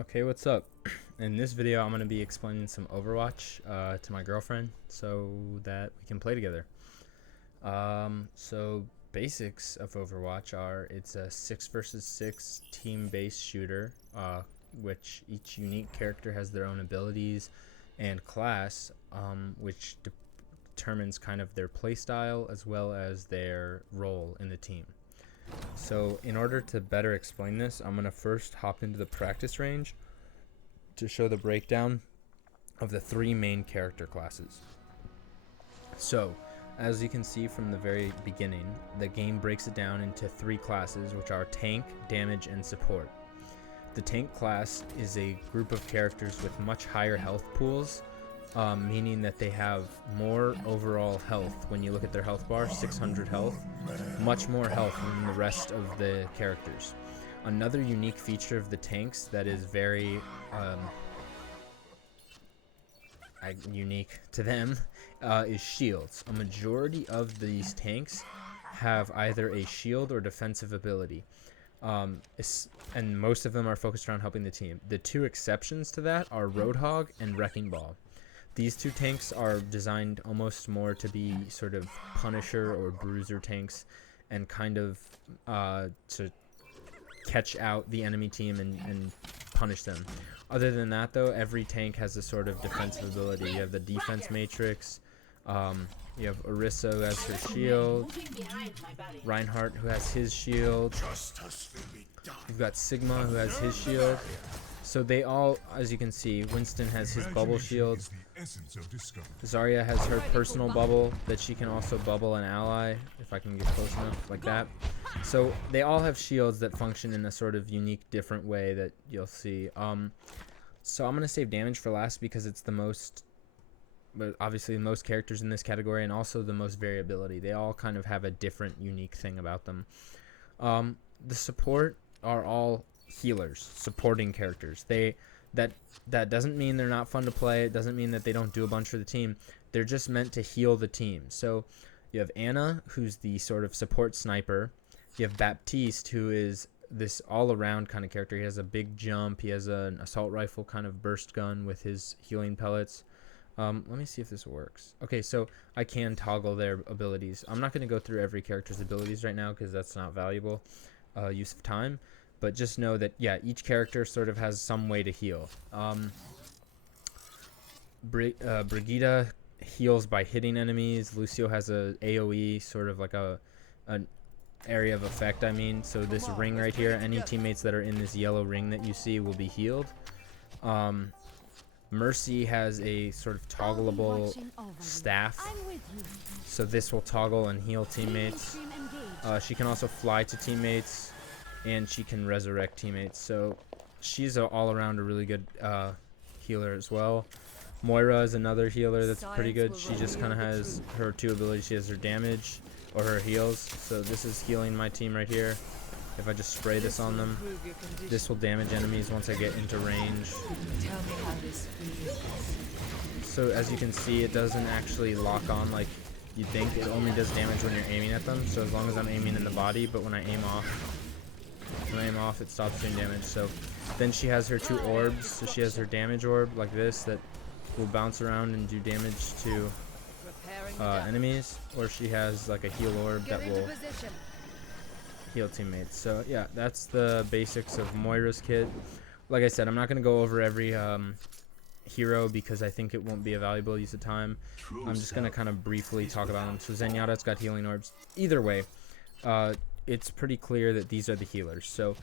Okay, what's up? In this video, I'm going to be explaining some Overwatch to my girlfriend so that we can play together. So basics of Overwatch are it's a 6 versus 6 team-based shooter, which each unique character has their own abilities and class, which determines kind of their playstyle as well as their role in the team. So in order to better explain this, I'm going to first hop into the practice range to show the breakdown of the three main character classes. So as you can see from the very beginning, the game breaks it down into three classes, which are tank, damage, and support. The tank class is a group of characters with much higher health pools, meaning that they have more overall health. When you look at their health bar, 600 health, much more health than the rest of the characters. Another unique feature of the tanks that is very unique to them is shields. A majority of these tanks have either a shield or defensive ability, and most of them are focused around helping the team. The two exceptions to that are Roadhog and Wrecking Ball. These two tanks are designed almost more to be sort of Punisher or Bruiser tanks, and kind of to catch out the enemy team and punish them. Other than that, though, every tank has a sort of defensive ability. You have the defense matrix, you have Orisa who has her shield, Reinhardt who has his shield, you've got Sigma who has his shield. So they all, as you can see, Winston has his bubble shield, Zarya has her personal bubble that she can also bubble an ally, if I can get close enough, like that. So they all have shields that function in a sort of unique, different way that you'll see. So I'm going to save damage for last because it's the most, but obviously the most characters in this category and also the most variability. They all kind of have a different, unique thing about them. The support are all healers, supporting characters. That doesn't mean they're not fun to play. It doesn't mean that they don't do a bunch for the team. They're just meant to heal the team. So you have Anna, who's the sort of support sniper. You have Baptiste, who is this all-around kind of character. He has a big jump. He has an assault rifle kind of burst gun with his healing pellets. Let me see if this works. Okay, so I can toggle their abilities. I'm not going to go through every character's abilities right now because that's not valuable use of time. But just know that, yeah, each character sort of has some way to heal. Brigitte heals by hitting enemies. Lucio has a AoE, sort of like an area of effect, I mean. So this ring right here, any teammates that are in this yellow ring that you see will be healed. Mercy has a sort of toggleable staff. So this will toggle and heal teammates. She can also fly to teammates, and she can resurrect teammates. So she's all around a really good healer as well. Moira is another healer that's pretty good. She just kind of has her two abilities. She has her damage or her heals. So this is healing my team right here. If I just spray this on them, this will damage enemies once I get into range. So as you can see, it doesn't actually lock on like you think. It only does damage when you're aiming at them. So as long as I'm aiming in the body, but when I aim off, it stops doing damage. So then she has her two orbs. So she has her damage orb like this that will bounce around and do damage to enemies, or she has like a heal orb that will heal teammates. So yeah, that's the basics of Moira's kit. Like I said, I'm not going to go over every hero because I think it won't be a valuable use of time. I'm just going to kind of briefly talk about them. So Zenyatta's got healing orbs. Either way, it's pretty clear that these are the healers. So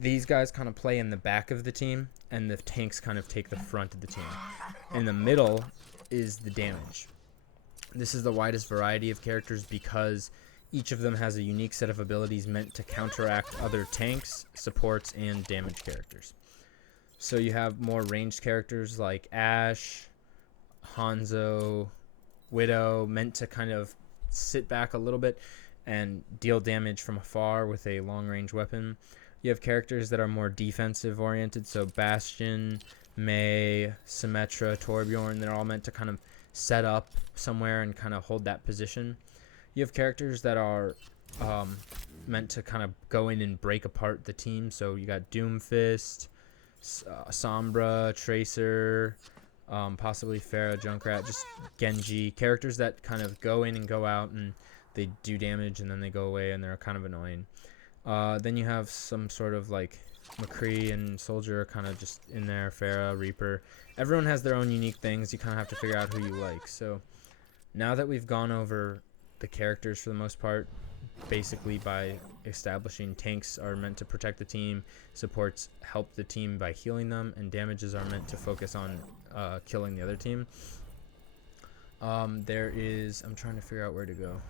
these guys kind of play in the back of the team, and the tanks kind of take the front of the team. In the middle is the damage. This is the widest variety of characters because each of them has a unique set of abilities meant to counteract other tanks, supports, and damage characters. So you have more ranged characters like Ashe, Hanzo, Widow, meant to kind of sit back a little bit and deal damage from afar with a long-range weapon. You have characters that are more defensive-oriented, so Bastion, Mei, Symmetra, Torbjorn, they're all meant to kind of set up somewhere and kind of hold that position. You have characters that are meant to kind of go in and break apart the team, so you got Doomfist, Sombra, Tracer, possibly Pharah, Junkrat, just Genji, characters that kind of go in and go out and they do damage and then they go away and they're kind of annoying. Then you have some sort of like McCree and Soldier kind of just in there, Pharah, Reaper. Everyone has their own unique things. You kind of have to figure out who you like. So now that we've gone over the characters for the most part, basically by establishing tanks are meant to protect the team, supports help the team by healing them, and damages are meant to focus on killing the other team. I'm trying to figure out where to go.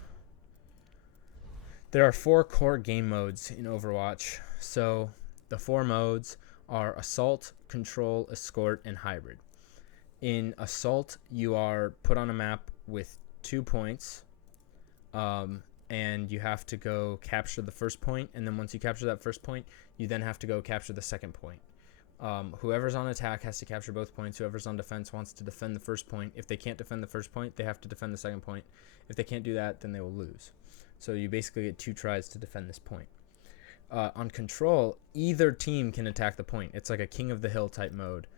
There are 4 core game modes in Overwatch. So the 4 modes are Assault, Control, Escort, and Hybrid. In Assault, you are put on a map with 2 points, and you have to go capture the first point, and then once you capture that first point, you then have to go capture the second point. Whoever's on attack has to capture both points. Whoever's on defense wants to defend the first point. If they can't defend the first point, they have to defend the second point. If they can't do that, then they will lose. So you basically get 2 tries to defend this point. On Control, either team can attack the point. It's like a King of the Hill type mode.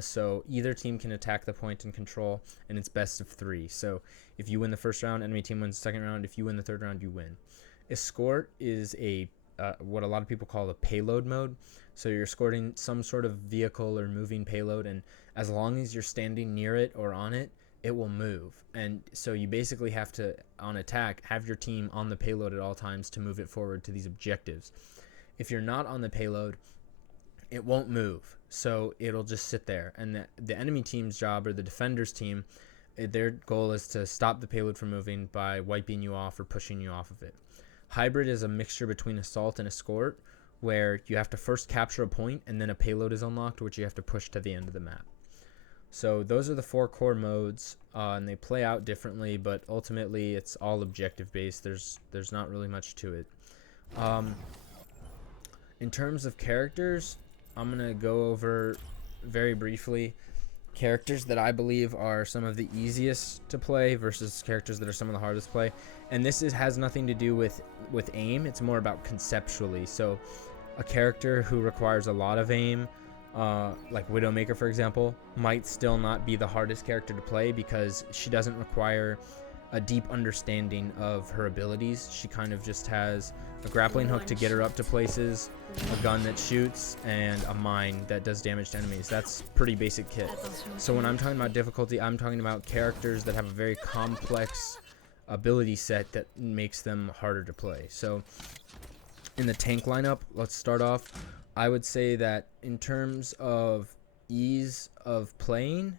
So either team can attack the point in Control, and it's best of 3. So if you win the first round, enemy team wins the second round. If you win the third round, you win. Escort is what a lot of people call a payload mode. So you're escorting some sort of vehicle or moving payload, and as long as you're standing near it or on it, it will move. And so you basically have to, on attack, have your team on the payload at all times to move it forward to these objectives. If you're not on the payload, it won't move, so it'll just sit there. And the enemy team's job, or the defender's team, their goal is to stop the payload from moving by wiping you off or pushing you off of it. Hybrid is a mixture between Assault and Escort, where you have to first capture a point and then a payload is unlocked, which you have to push to the end of the map. So those are the 4 core modes, and they play out differently, but ultimately it's all objective based. There's not really much to it. In terms of characters, I'm going to go over very briefly characters that I believe are some of the easiest to play versus characters that are some of the hardest to play. And this has nothing to do with aim. It's more about conceptually. So a character who requires a lot of aim, like Widowmaker, for example, might still not be the hardest character to play because she doesn't require a deep understanding of her abilities. She kind of just has a grappling hook to get her up to places, a gun that shoots, and a mine that does damage to enemies. That's pretty basic kit. So when I'm talking about difficulty, I'm talking about characters that have a very complex ability set that makes them harder to play. So in the tank lineup, let's start off. I would say that in terms of ease of playing,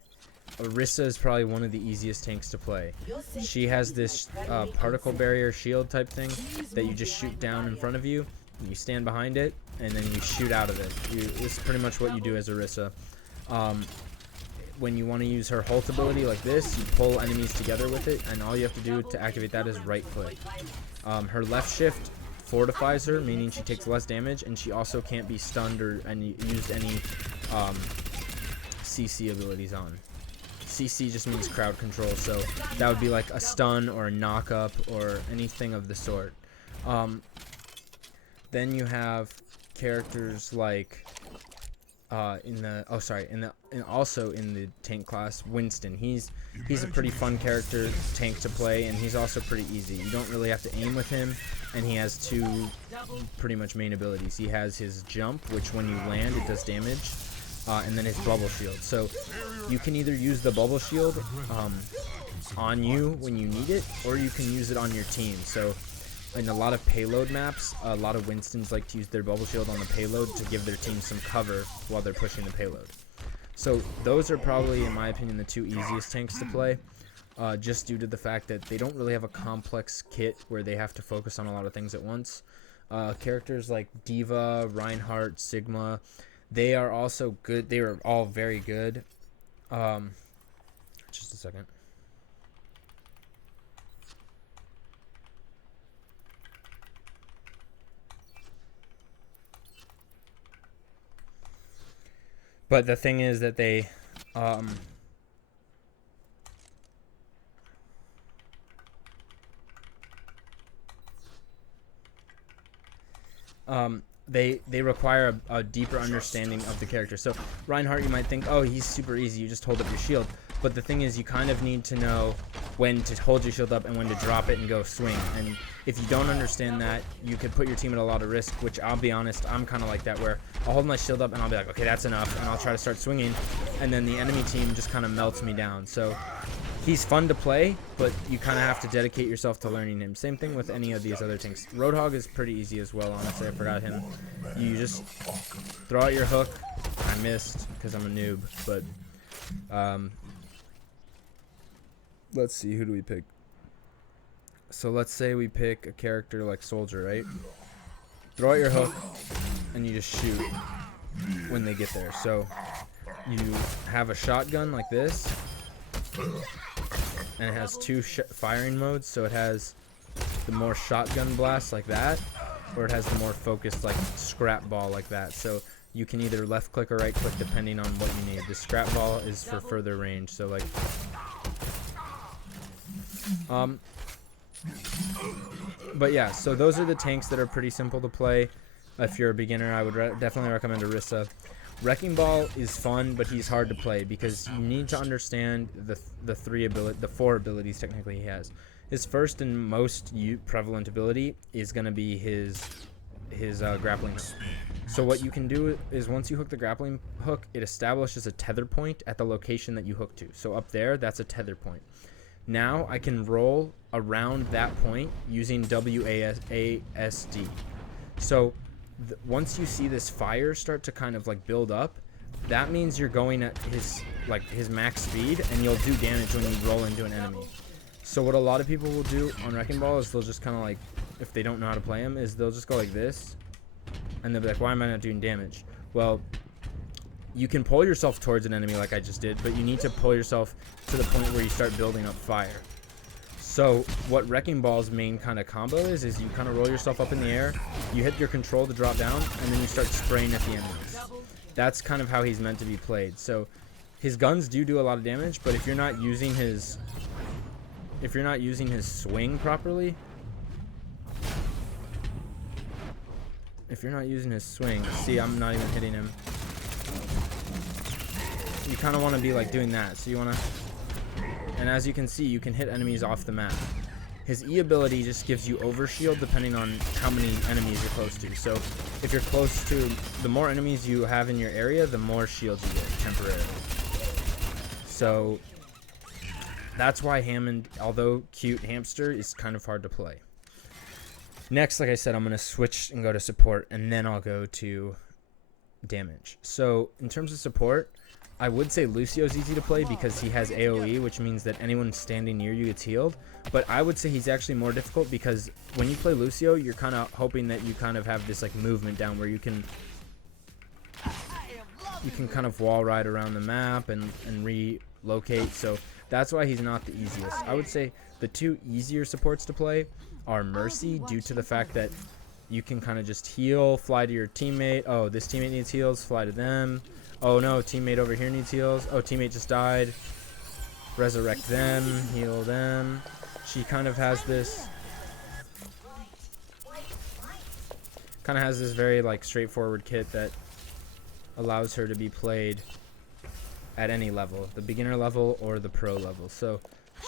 Orisa is probably one of the easiest tanks to play. She has this particle barrier shield type thing that you just shoot down in front of you, and you stand behind it, and then you shoot out of it. This is pretty much what you do as Orisa. When you want to use her Holt ability like this, you pull enemies together with it, and all you have to do to activate that is right click. Her left shift fortifies her, meaning she takes less damage, and she also can't be stunned or used any CC abilities on. CC just means crowd control, so that would be like a stun or a knock up or anything of the sort. Then you have characters like also in the tank class, Winston. He's a pretty fun character tank to play, and he's also pretty easy. You don't really have to aim with him, and he has 2 pretty much main abilities. He has his jump, which when you land it does damage, and then his bubble shield. So you can either use the bubble shield on you when you need it, or you can use it on your team. So in a lot of payload maps, a lot of Winstons like to use their bubble shield on the payload to give their team some cover while they're pushing the payload. So those are probably, in my opinion, the 2 easiest tanks to play, just due to the fact that they don't really have a complex kit where they have to focus on a lot of things at once. Characters like Diva, Reinhardt, Sigma, they are also good. They are all very good. Just a second. But the thing is that they they require a deeper understanding of the character. So Reinhardt, you might think, oh, he's super easy, you just hold up your shield. But the thing is, you kind of need to know when to hold your shield up and when to drop it and go swing. And if you don't understand that, you could put your team at a lot of risk, which I'll be honest, I'm kind of like that, where I'll hold my shield up and I'll be like, okay, that's enough, and I'll try to start swinging, and then the enemy team just kind of melts me down. So he's fun to play, but you kind of have to dedicate yourself to learning him. Same thing with any of these other tanks. Roadhog is pretty easy as well, honestly. I forgot him. You just throw out your hook. I missed because I'm a noob, but let's see, who do we pick? So let's say we pick a character like Soldier, right? Throw out your hook, and you just shoot when they get there. So you have a shotgun like this, and it has two firing modes. So it has the more shotgun blast like that, or it has the more focused like scrap ball like that. So you can either left click or right click depending on what you need. The scrap ball is for further range. So like but yeah, so those are the tanks that are pretty simple to play. If you're a beginner, I would definitely recommend Orisa. Wrecking Ball is fun, but he's hard to play because you need to understand the four abilities technically he has. His first and most prevalent ability is going to be his grappling hook. So what you can do is once you hook the grappling hook, it establishes a tether point at the location that you hook to. So up there, that's a tether point. Now I can roll around that point using WASD. So once you see this fire start to kind of like build up, that means you're going at his max speed, and you'll do damage when you roll into an enemy. So what a lot of people will do on Wrecking Ball is they'll just kind of like, if they don't know how to play him, is they'll just go like this, and they'll be like, why am I not doing damage? Well, you can pull yourself towards an enemy like I just did, but you need to pull yourself to the point where you start building up fire. So what Wrecking Ball's main kind of combo is you kind of roll yourself up in the air, you hit your control to drop down, and then you start spraying at the enemies. That's kind of how he's meant to be played. So his guns do a lot of damage, but if you're not using his swing properly, see, I'm not even hitting him. You kind of want to be like doing that. So you want to, and as you can see, you can hit enemies off the map. His E ability just gives you overshield depending on how many enemies you're close to. So if you're close to, the more enemies you have in your area, the more shields you get temporarily. So that's why Hammond, although cute hamster, is kind of hard to play. Next, like I said, I'm going to switch and go to support, and then I'll go to damage. So in terms of support, I would say Lucio's easy to play because he has AoE, which means that anyone standing near you gets healed. But I would say he's actually more difficult because when you play Lucio, you're kind of hoping that you kind of have this like movement down where you can kind of wall ride around the map and relocate. So that's why he's not the easiest. I would say the two easier supports to play are Mercy, due to the fact that you can kind of just heal, fly to your teammate. Oh, this teammate needs heals, fly to them. Oh no, teammate over here needs heals. Oh, teammate just died. Resurrect them, heal them. She kind of has this very like straightforward kit that allows her to be played at any level, the beginner level or the pro level. So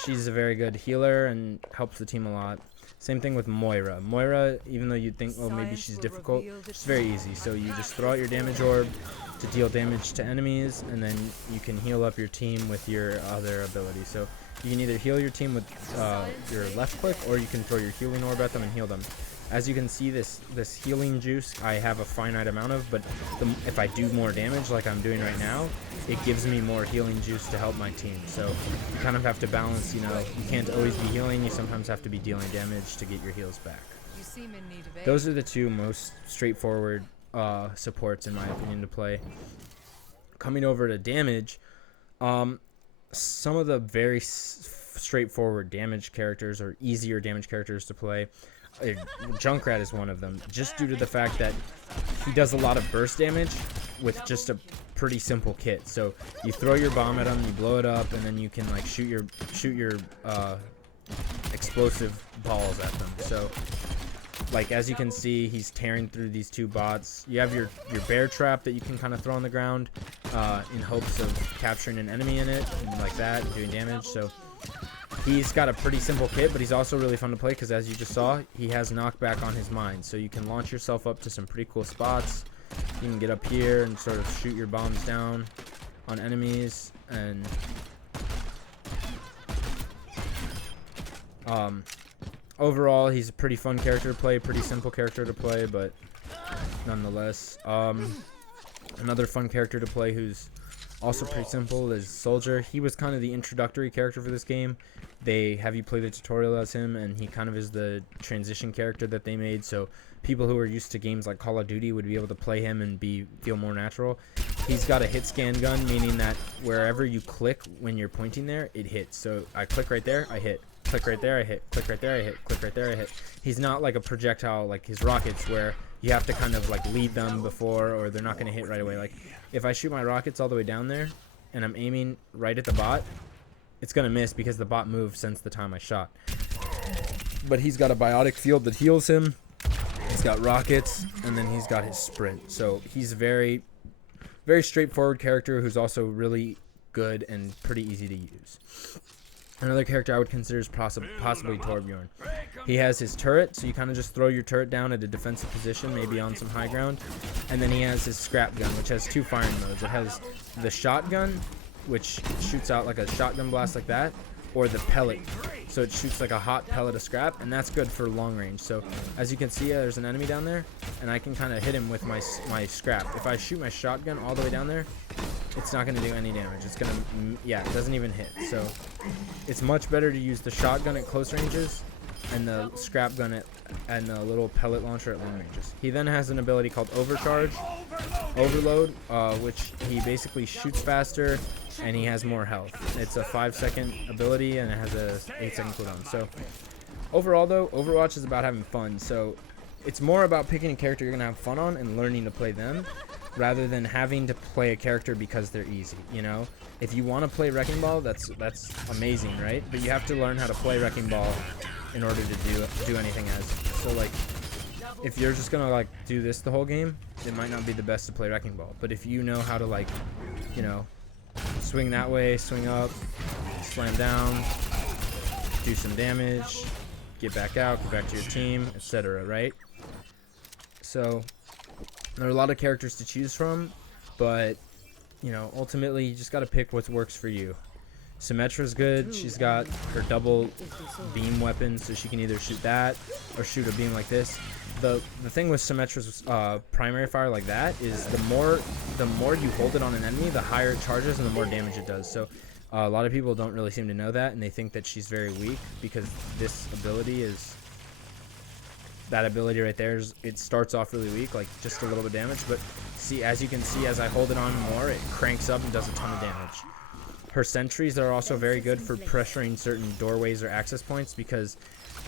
she's a very good healer and helps the team a lot. Same thing with Moira. Moira, even though you'd think, oh, maybe she's difficult, it's very easy. So you just throw out your damage orb to deal damage to enemies, and then you can heal up your team with your other ability. So you can either heal your team with your left click, or you can throw your healing orb at them and heal them. As you can see, this healing juice I have a finite amount of, but if I do more damage like I'm doing right now, it gives me more healing juice to help my team. So you kind of have to balance, you know, you can't always be healing, you sometimes have to be dealing damage to get your heals back. Those are the two most straightforward supports in my opinion to play. Coming over to damage, some of the very straightforward damage characters or easier damage characters to play, Junkrat is one of them, just due to the fact that he does a lot of burst damage with just a pretty simple kit. So you throw your bomb at him, you blow it up, and then you can like shoot your explosive balls at them. So like as you can see, he's tearing through these 2 bots. You have your bear trap that you can kind of throw on the ground in hopes of capturing an enemy in it, and like that, doing damage. So he's got a pretty simple kit, but he's also really fun to play because, as you just saw, he has knockback on his mine. So you can launch yourself up to some pretty cool spots. You can get up here and sort of shoot your bombs down on enemies. And overall, he's a pretty fun character to play, pretty simple character to play, but nonetheless. Another fun character to play who's also pretty simple is Soldier. He was kind of the introductory character for this game. They have you play the tutorial as him, and he kind of is the transition character that they made, so people who are used to games like Call of Duty would be able to play him and feel more natural. He's got a hit scan gun, meaning that wherever you click when you're pointing there, it hits. So I click right there, I hit. Click right there, I hit. Click right there, I hit. Click right there, I hit. He's not like a projectile like his rockets where you have to kind of like lead them before, or they're not going to hit right away. Like if I shoot my rockets all the way down there and I'm aiming right at the bot, it's going to miss because the bot moved since the time I shot. But he's got a biotic field that heals him. He's got rockets, and then he's got his sprint. So he's a very, very straightforward character who's also really good and pretty easy to use. Another character I would consider is possibly Torbjorn. He has his turret, so you kind of just throw your turret down at a defensive position, maybe on some high ground. And then he has his scrap gun, which has 2 firing modes. It has the shotgun, which shoots out like a shotgun blast like that, or the pellet. So it shoots like a hot pellet of scrap, and that's good for long range. So as you can see, there's an enemy down there, and I can kind of hit him with my scrap. If I shoot my shotgun all the way down there, it's not going to do any damage. It's going to, yeah, it doesn't even hit. So it's much better to use the shotgun at close ranges and the scrap gun and the little pellet launcher at long ranges. He then has an ability called Overload, which he basically shoots faster and he has more health. It's a 5-second ability and it has a 8-second cooldown. So overall though, Overwatch is about having fun. So it's more about picking a character you're going to have fun on and learning to play them, rather than having to play a character because they're easy, you know? If you want to play Wrecking Ball, that's amazing, right? But you have to learn how to play Wrecking Ball in order to do anything as. So, like, if you're just going to, like, do this the whole game, it might not be the best to play Wrecking Ball. But if you know how to, like, you know, swing that way, swing up, slam down, do some damage, get back out, get back to your team, etc., right? So there are a lot of characters to choose from, but, you know, ultimately you just got to pick what works for you. Symmetra's good. She's got her double beam weapon, so she can either shoot that or shoot a beam like this. The thing with Symmetra's primary fire like that is the more you hold it on an enemy, the higher it charges and the more damage it does. So a lot of people don't really seem to know that, and they think that she's very weak because this ability is... That ability right there, it starts off really weak, like just a little bit of damage, but see, as you can see, as I hold it on more, it cranks up and does a ton of damage. Her sentries are also very good for pressuring certain doorways or access points because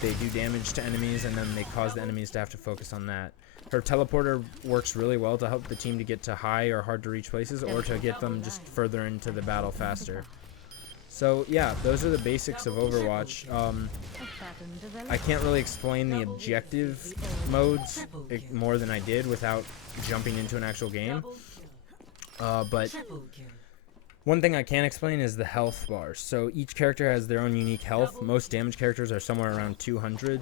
they do damage to enemies and then they cause the enemies to have to focus on that. Her teleporter works really well to help the team to get to high or hard to reach places, or to get them just further into the battle faster. So yeah, those are the basics of Overwatch. I can't really explain the objective modes more than I did without jumping into an actual game. But one thing I can explain is the health bars. So each character has their own unique health. Most damage characters are somewhere around 200,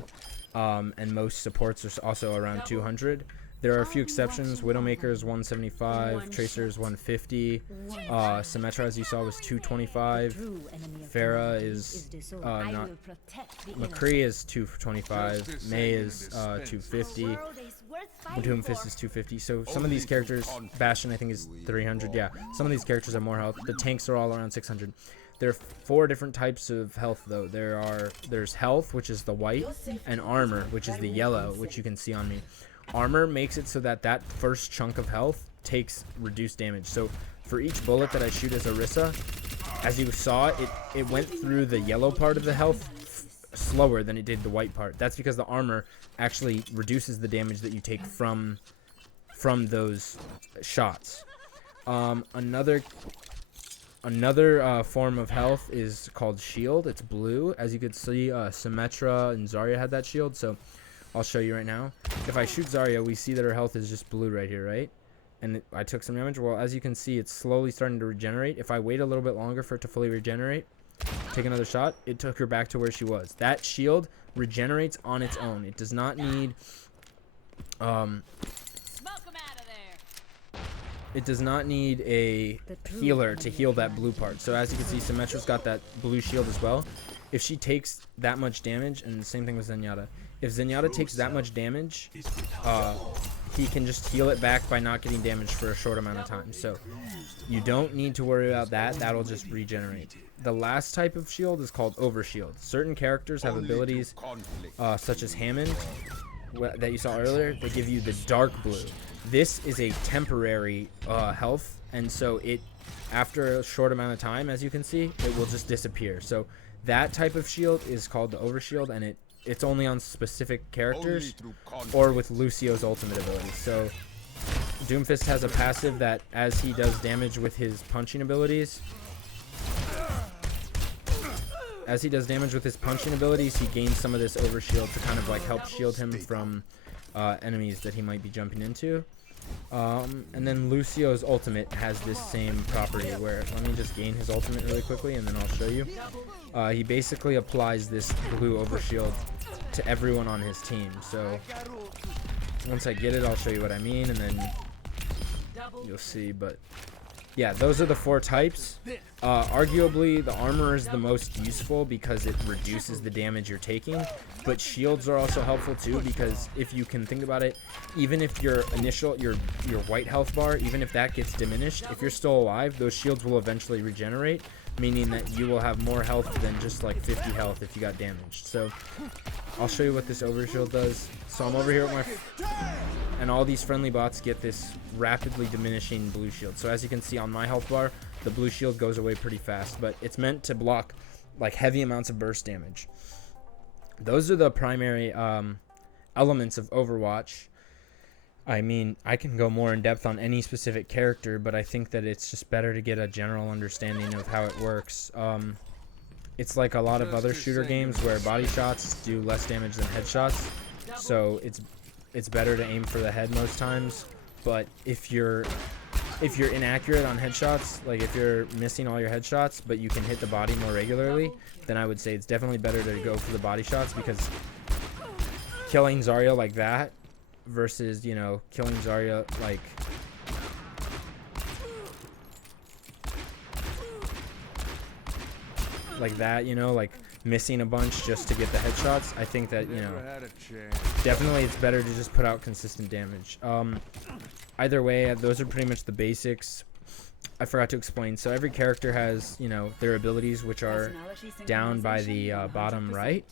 and most supports are also around 200. There are a few exceptions. Widowmaker is 175, Tracer is 150, Symmetra, as you saw, was 225, Pharah is not, McCree is 225, Mei is 250, Doomfist is 250. So some of these characters, Bastion I think is 300. Yeah, some of these characters have more health. The tanks are all around 600. There are 4 different types of health though. There's health, which is the white, and armor, which is the yellow, which you can see on me. Armor makes it so that first chunk of health takes reduced damage. So for each bullet that I shoot as Orisa, as you saw, it went through the yellow part of the health slower than it did the white part. That's because the armor actually reduces the damage that you take from those shots. Another form of health is called shield. It's blue. As you could see, Symmetra and Zarya had that shield. So I'll show you right now. If I shoot Zarya, we see that her health is just blue right here, right? And I took some damage. Well, as you can see, it's slowly starting to regenerate. If I wait a little bit longer for it to fully regenerate, take another shot, it took her back to where she was. That shield regenerates on its own. It does not need it does not need a healer to heal that blue part. So as you can see, Symmetra's got that blue shield as well. If she takes that much damage, and the same thing with Zenyatta, if Zenyatta takes that much damage, he can just heal it back by not getting damaged for a short amount of time. So you don't need to worry about that. That'll just regenerate. The last type of shield is called Overshield. Certain characters have abilities such as Hammond that you saw earlier. They give you the dark blue. This is a temporary health, and so it, after a short amount of time, as you can see, it will just disappear. So that type of shield is called the Overshield, and it's only on specific characters or with Lucio's ultimate ability. So Doomfist has a passive that, as he does damage with his punching abilities, he gains some of this Overshield to kind of like help shield him from enemies that he might be jumping into. And then Lucio's ultimate has this same property where, let me just gain his ultimate really quickly and then I'll show you. He basically applies this blue Overshield to everyone on his team. So once I get it, I'll show you what I mean, and then you'll see. But yeah, those are the 4 types. Arguably, the armor is the most useful because it reduces the damage you're taking, but shields are also helpful too, because if you can think about it, even if your white health bar, even if that gets diminished, if you're still alive, those shields will eventually regenerate, meaning that you will have more health than just like 50 health if you got damaged. So I'll show you what this Overshield does. So I'm over here with my and all these friendly bots get this rapidly diminishing blue shield. So as you can see on my health bar, the blue shield goes away pretty fast, but it's meant to block like heavy amounts of burst damage. Those are the primary elements of Overwatch. I mean, I can go more in depth on any specific character, but I think that it's just better to get a general understanding of how it works. It's like a lot of other shooter games where body shots do less damage than headshots, so it's better to aim for the head most times. But if you're inaccurate on headshots, like if you're missing all your headshots but you can hit the body more regularly, then I would say it's definitely better to go for the body shots, because killing Zarya like that versus, you know, killing Zarya like that, you know, like missing a bunch just to get the headshots, I think that, you know, definitely it's better to just put out consistent damage. Either way, those are pretty much the basics. I forgot to explain. So every character has, you know, their abilities, which are down by the bottom right,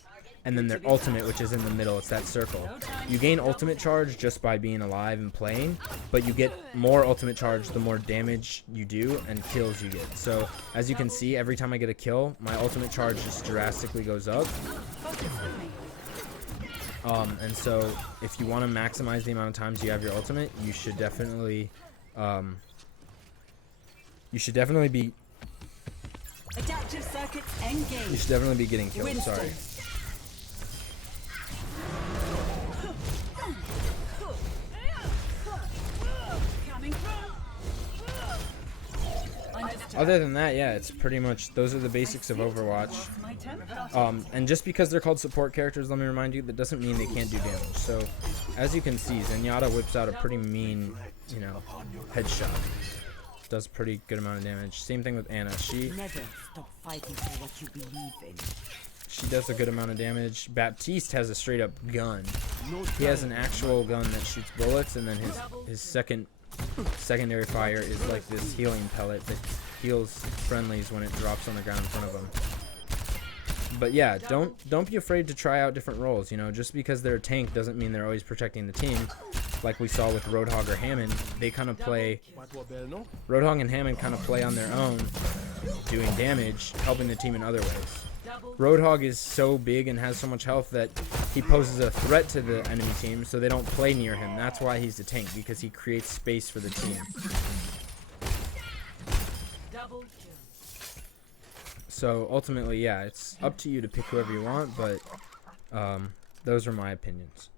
and then their ultimate, which is in the middle. It's that circle. You gain ultimate charge just by being alive and playing, but you get more ultimate charge the more damage you do and kills you get. So as you can see, every time I get a kill, my ultimate charge just drastically goes up. And so if you want to maximize the amount of times you have your ultimate, you should definitely be adaptive circuits engaged. You should definitely be getting killed. Sorry. Other than that, yeah, it's pretty much, those are the basics of Overwatch. And just because they're called support characters, let me remind you, that doesn't mean they can't do damage. So, as you can see, Zenyatta whips out a pretty mean, you know, headshot. Does a pretty good amount of damage. Same thing with Anna. She does a good amount of damage. Baptiste has a straight up gun. He has an actual gun that shoots bullets, and then his secondary fire is like this healing pellet that heals friendlies when it drops on the ground in front of them. But yeah, don't be afraid to try out different roles. You know, just because they're a tank doesn't mean they're always protecting the team. Like we saw with Roadhog or Hammond, they kind of play. Roadhog and Hammond kind of play on their own, doing damage, helping the team in other ways. Roadhog is so big and has so much health that he poses a threat to the enemy team, so they don't play near him. That's why he's the tank, because he creates space for the team. So ultimately, yeah, it's up to you to pick whoever you want, but those are my opinions.